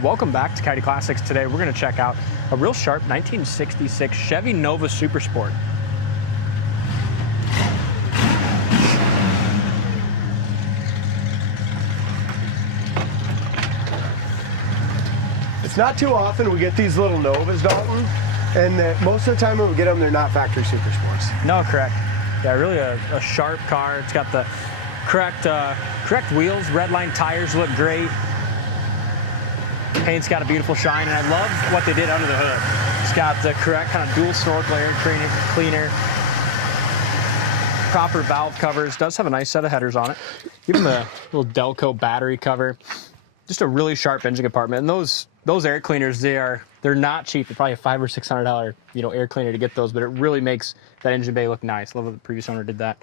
Welcome back to Coyote Classics. Today we're going to check out a real sharp 1966 Chevy Nova Super Sport. It's not too often we get these little Novas, Dalton, and most of the time when we get them, they're not factory Super Sports. No, correct. Yeah, really a sharp car. It's got the correct wheels. Redline tires look great. Paint's got a beautiful shine, and I love what they did under the hood. It's got the correct kind of dual snorkel air cleaner, proper valve covers. Does have a nice set of headers on it. Even the little Delco battery cover. Just a really sharp engine compartment. And those air cleaners, they're not cheap. They're probably a $500 or $600 air cleaner to get those, but it really makes that engine bay look nice. Love that the previous owner did that.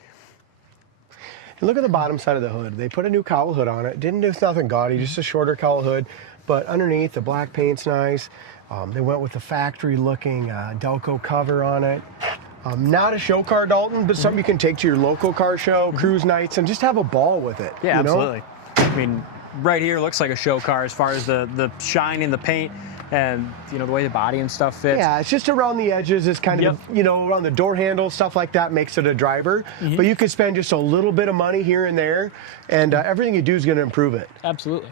And look at the bottom side of the hood. They put a new cowl hood on it. Didn't do nothing gaudy, just a shorter cowl hood. But underneath, the black paint's nice. They went with the factory-looking Delco cover on it. Not a show car, Dalton, but something you can take to your local car show, cruise nights, and just have a ball with it. Yeah, absolutely. I mean, right here looks like a show car as far as the shine in the paint and the way the body and stuff fits. Yeah, it's just around the edges. It's kind of around the door handle, stuff like that makes it a driver. But you can spend just a little bit of money here and there, and everything you do is going to improve it. Absolutely.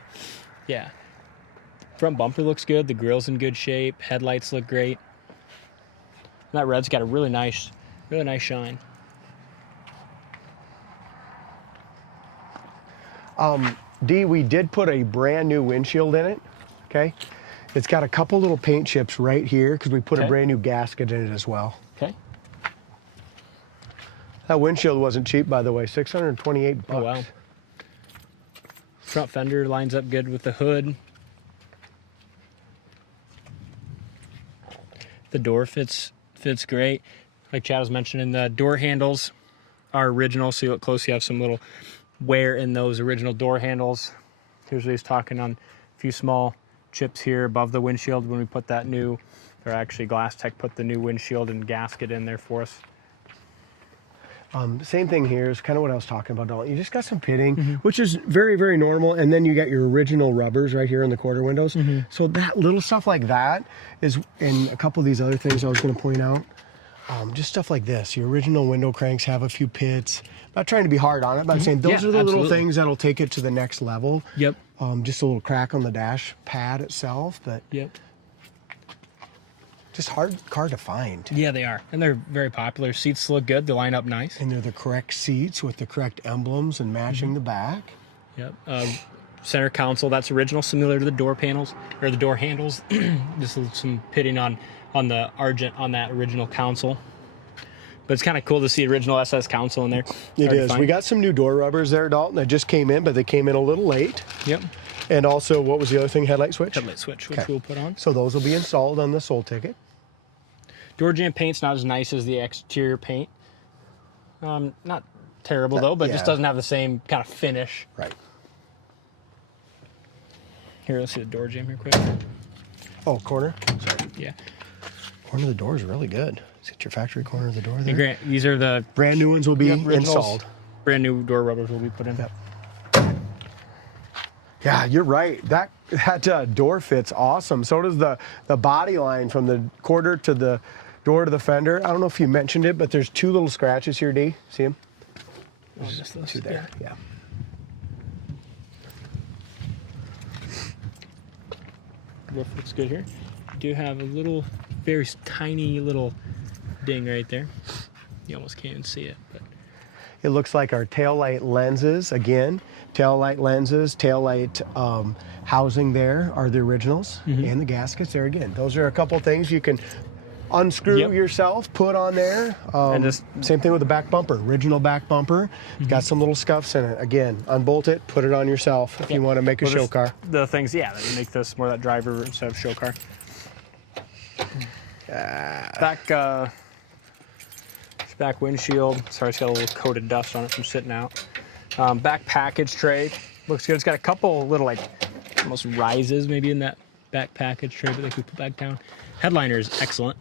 Yeah. Front bumper looks good. The grill's in good shape. Headlights look great. And that red's got a really nice shine. D, we did put a brand new windshield in it, okay? It's got a couple little paint chips right here because we put a brand new gasket in it as well. Okay. That windshield wasn't cheap, by the way, $628. Oh, wow. Front fender lines up good with the hood. The door fits great. Like Chad was mentioning, the door handles are original, so you look close, you have some little wear in those original door handles. Here's what he's talking on, a few small chips here above the windshield when we put that new, or actually Glass Tech put the new windshield and gasket in there for us. Same thing here is kind of what I was talking about, Dalton. You just got some pitting, which is very, very normal, and then you got your original rubbers right here in the quarter windows. So that little stuff like that is, and a couple of these other things I was going to point out, just stuff like this. Your original window cranks have a few pits. Not trying to be hard on it, but I'm saying those are the little things that'll take it to the next level. Yep. Just a little crack on the dash pad itself, but just hard car to find. Yeah, they are, and they're very popular. Seats look good. They line up nice. And they're the correct seats with the correct emblems and matching the back. Yep. Center console, that's original, similar to the door panels or the door handles. Just some pitting on the argent on that original console. But it's kind of cool to see original SS console in there. It is. We got some new door rubbers there, Dalton, that just came in, but they came in a little late. Yep. And also, what was the other thing? Headlight switch? Headlight switch, which we'll put on. So those will be installed on the sold ticket. Door jamb paint's not as nice as the exterior paint. Not terrible, though, but just doesn't have the same kind of finish. Right. Here, let's see the door jamb here quick. Oh, corner? Sorry. Yeah. Corner of the door is really good. Let's get your factory corner of the door there. Grant, these are the brand new ones will be installed. Brand new door rubbers will be put in. Yep. Yeah, you're right. That door fits awesome. So does the body line from the quarter to the door to the fender. I don't know if you mentioned it, but there's two little scratches here, D. See them? There's two there. Yeah. Roof looks good here. You do have a little, very tiny little ding right there. You almost can't even see it, but it looks like our taillight lenses again. Taillight lenses, taillight housing there are the originals, and the gaskets there again. Those are a couple things you can unscrew yourself, put on there. And just same thing with the back bumper, original back bumper. Got some little scuffs in it. Again, unbolt it, put it on yourself if you want to make a show car. The things, that make this more that driver instead of show car. Back windshield. Sorry, it's got a little coated dust on it from sitting out. Back package tray looks good. It's got a couple little almost rises maybe in that back package tray, but they could put back down. Headliner is excellent,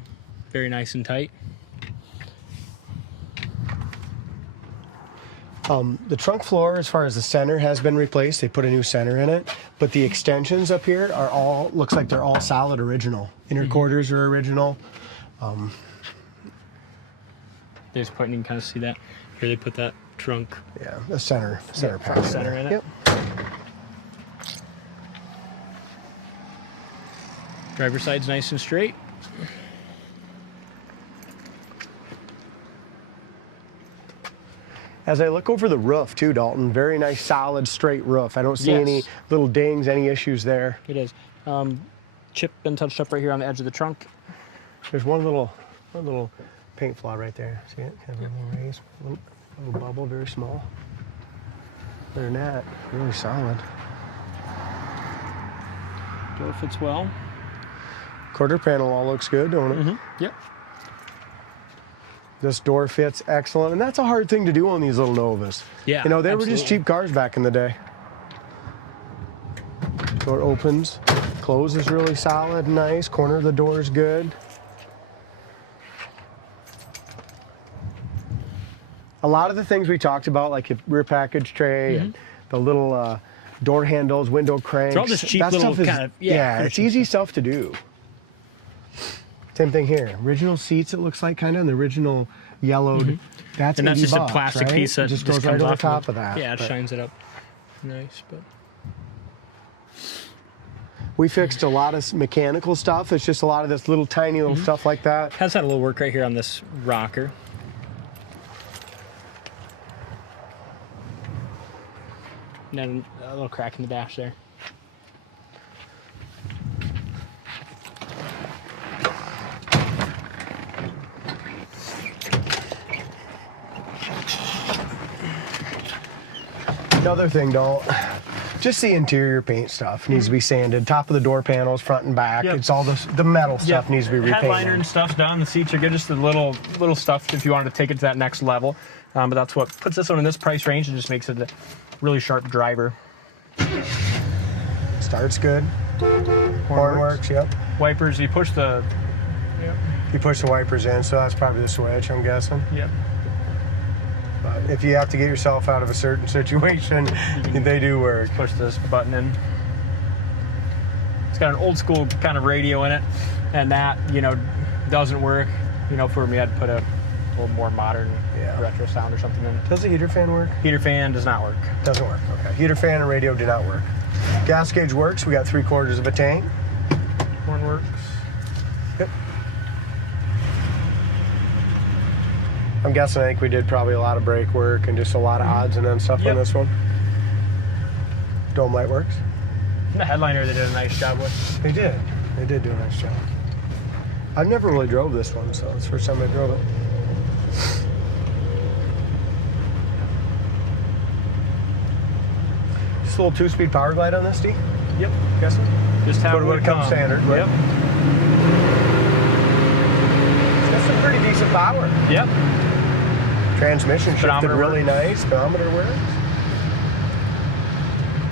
very nice and tight. The trunk floor, as far as the center, has been replaced. They put a new center in it, but the extensions up here are all, looks like they're all solid original. Inner quarters are original. They just put, and you can kind of see that. Here they put that trunk. Yeah, the center Front center in it. Yep. Driver's side's nice and straight. As I look over the roof too, Dalton, very nice, solid, straight roof. I don't see Yes. any little dings, any issues there. It is. Chip been touched up right here on the edge of the trunk. There's one little paint flaw right there. See it? Kind of a little raised, little bubble, very small. Other than that, really solid. Door fits well. Quarter panel all looks good, don't it? Yep. This door fits excellent, and that's a hard thing to do on these little Novas. Yeah, you know, they were absolutely. just cheap cars back in the day. Door opens, closes really solid, nice. Corner of the door is good. A lot of the things we talked about, like your rear package tray and the little door handles, window cranks. They're all just cheap that little stuff is, kind of it's easy stuff to do. Same thing here. Original seats, it looks like, kind of, and the original yellowed. That's And that's $80, just a plastic right? piece that It just just goes right comes over off top of that. Yeah, it but shines it up. Nice, but we fixed a lot of mechanical stuff. It's just a lot of this little tiny little stuff like that. has had a little work right here on this rocker. And then a little crack in the dash there. Another thing, though, just the interior paint stuff needs to be sanded. Top of the door panels, front and back. Yep. It's all the metal stuff needs to be repainted. Headliner and stuff's done. The seats are good. Just the little stuff if you wanted to take it to that next level. But that's what puts this one in this price range and just makes it a really sharp driver. Starts good. Horn works, yep. Wipers, you push the. Yep. You push the wipers in, so that's probably the switch, I'm guessing. Yep. But if you have to get yourself out of a certain situation, they do work. Push this button in. It's got an old school kind of radio in it, and that, doesn't work. For me, I'd put a little more modern retro sound or something in. Does the heater fan work? Heater fan does not work. Doesn't work, okay. Heater fan and radio do not work. Gas gauge works. We got 3/4 of a tank. Horn works. Yep. I'm guessing I think we did probably a lot of brake work and just a lot of odds and ends stuff on this one. Dome light works. The headliner they did a nice job with. They did. They did do a nice job. I've never really drove this one, so it's the first time I drove it. Just a little 2-speed Powerglide on this, D? Yep. Guessing? Just how What it comes standard. Right? Yep. It's got some pretty decent power. Yep. Transmission shifted Speedometer really works. nice. Speedometer works.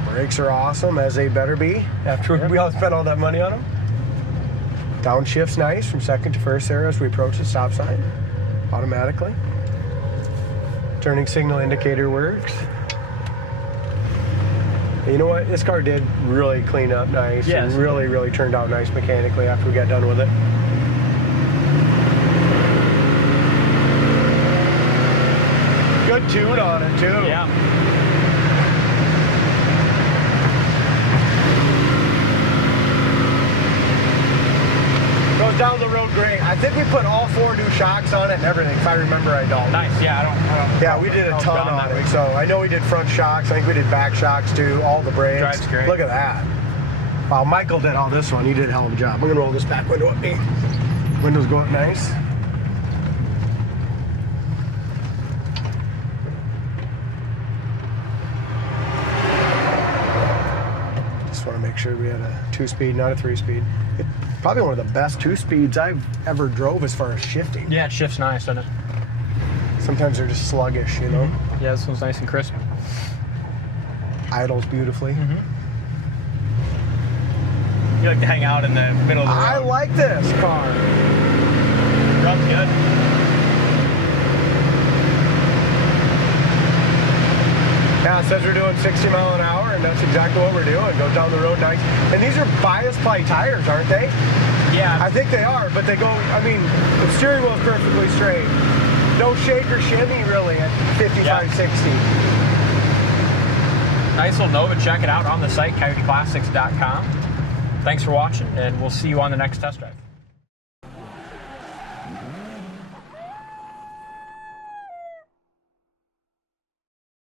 Brakes are awesome, as they better be, after we all spent all that money on them. Downshift's nice from second to first there as we approach the stop sign, automatically. Turning signal indicator works. You know what? This car did really clean up nice. Yes. And really, really turned out nice mechanically after we got done with it. Good tune on it, too. Yeah. Goes down the road great. I think we put all 4 new shocks on it and everything, if I remember right, Dalton. Nice. Yeah. I don't Yeah, we did a ton on it. So I know we did front shocks. I think we did back shocks too. All the brakes. Drives great. Look at that. Wow, Michael did all this one. He did a hell of a job. We're gonna roll this back window up. Windows go up nice. Just want to make sure we had a 2-speed, not a 3-speed. Probably one of the best 2-speeds I've ever drove as far as shifting. Yeah, it shifts nice, doesn't it? Sometimes they're just sluggish, you know. Yeah, this one's nice and crisp. Idles beautifully. You like to hang out in the middle of the road. I like this car. Runs good. Yeah, it says we're doing 60 mile an hour, and that's exactly what we're doing. Go down the road nice. And these are bias ply tires, aren't they? Yeah. I think they are, but they go, I mean, the steering wheel is perfectly straight. No shake or shimmy, really, at 55, 60. Nice little Nova. Check it out on the site, coyoteclassics.com. Thanks for watching, and we'll see you on the next test drive.